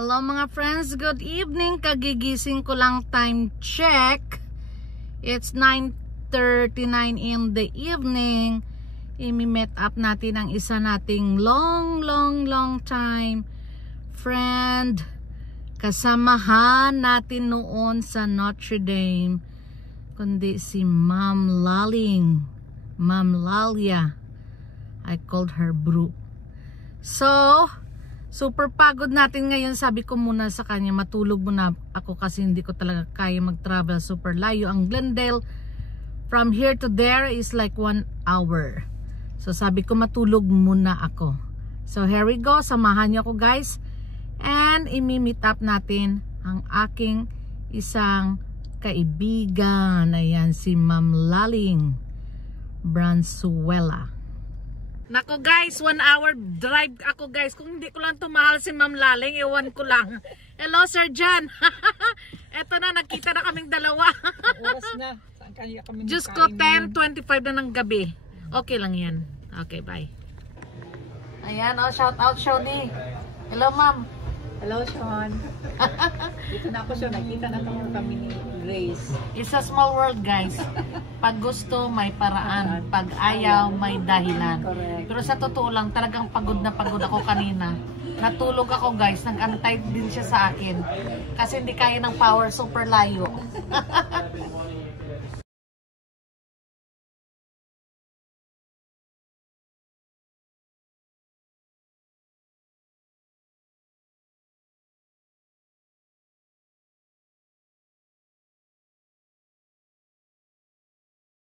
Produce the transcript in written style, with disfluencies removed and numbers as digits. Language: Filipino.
Hello mga friends, good evening. Kagigising ko lang, time check. It's 9:39 in the evening. Imi-meet up natin ang isa nating long time friend. Kasamahan natin noon sa Notre Dame. Kundi si Ma'am Laling. Ma'am Lalia. I called her Bru. So, super pagod natin ngayon. Sabi ko muna sa kanya, matulog muna ako kasi hindi ko talaga kaya mag-travel super layo. Ang Glendale from here to there is like 1 hour. So sabi ko matulog muna ako. So here we go, samahan niyo ako guys. And imi-meet up natin ang aking isang kaibigan. Ayan, si Ma'am Laling Branzuela. Nako guys, 1 hour drive ako guys. Kung hindi ko lang tumahal si Ma'am Laling, iwan ko lang. Hello Sir John. Eto na, nagkita na kaming dalawa. Oras na. Saan kaya kami Diyos ko, 10:25 na ng gabi. Okay lang yan. Okay, bye. Ayan, oh, shout out Shoni. Hello Ma'am. Hello Sean. Dito na ako Sean. Nakita na kami ni Grace. It's a small world guys. Pag gusto, may paraan. Pag ayaw, may dahilan. Correct. Pero sa totoo lang, talagang pagod na pagod ako kanina. Natulog ako guys. Nag-antay din siya sa akin. Kasi hindi kaya ng power, super layo.